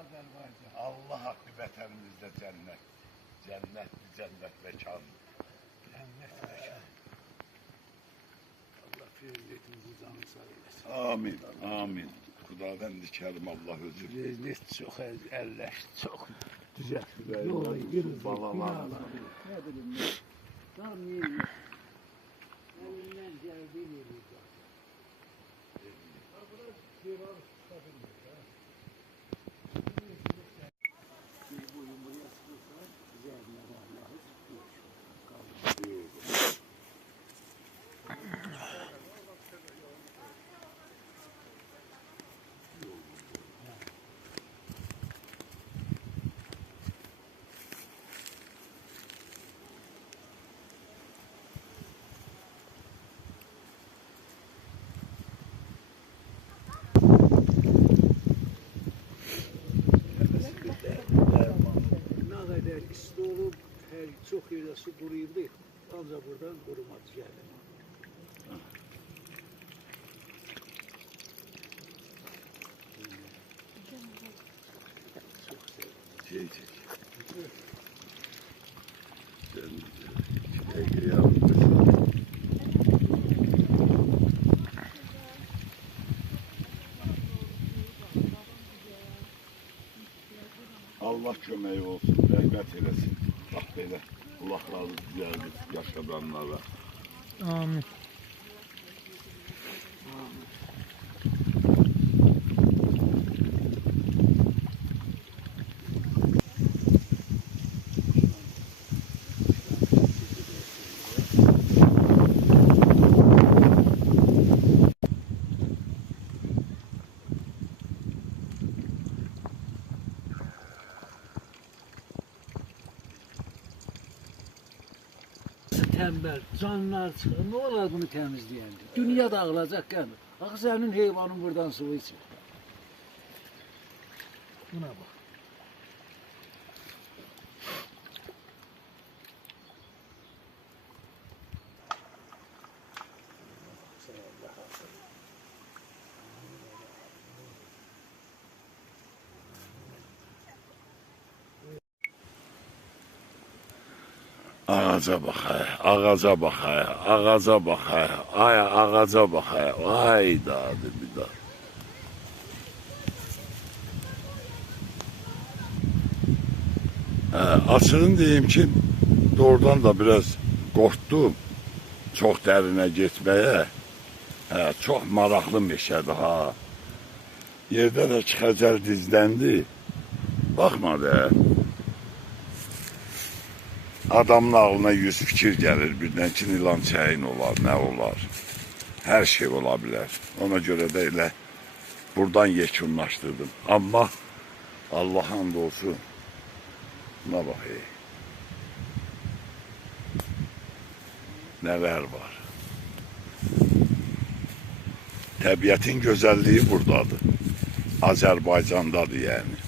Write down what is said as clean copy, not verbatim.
Azərbaycan. Allah haqqı vətənimizdə cənnət. Cənnətdir, cənnət məkan. Cənnət məkan. Allah prezidentimizin canını sağ eylesin. Amin, amin. Xudavənd-i Kərim Allah özü. Prezident çox əlləşdi, çox düzəltdi. Balalar. Ne bileyim ben. Tam yeri. Elinden geldiği yeri. İsti olub, çox yerdə su quruyubdu, ancaq buradan qurumadı gəldi. Çek. Ege yavrum. Allah köməyi olsun, rəhmət eləsin. Bax belə, kulaqları düzəldir yaşadanlara. Amin. Tembel, canlar çıxır. Ne olar bunu temizleyende? Dünya dağılacak yani. Bak senin heyvanın buradan su içir. Buna bak. Ağaca bax, ağaca bax, ağaca bax, ay ağaca bax, ay dadı bir daha. Açığını deyim ki, doğrudan da biraz qorxdum, çox dərinə getməyə. Çox maraqlı meşədir ha. Yerdə də çıxacaq dizləndi. Baxmadı. Adamın ağlına 100 fikir gəlir, birdən ki, ilan çəyin olar, nə olar, hər şey ola bilər. Ona görə də elə buradan yekunlaşdırdım. Amma Allah hamd olsun, buna bax, nələr var. Təbiətin gözəlliyi buradadır, Azərbaycandadır yəni.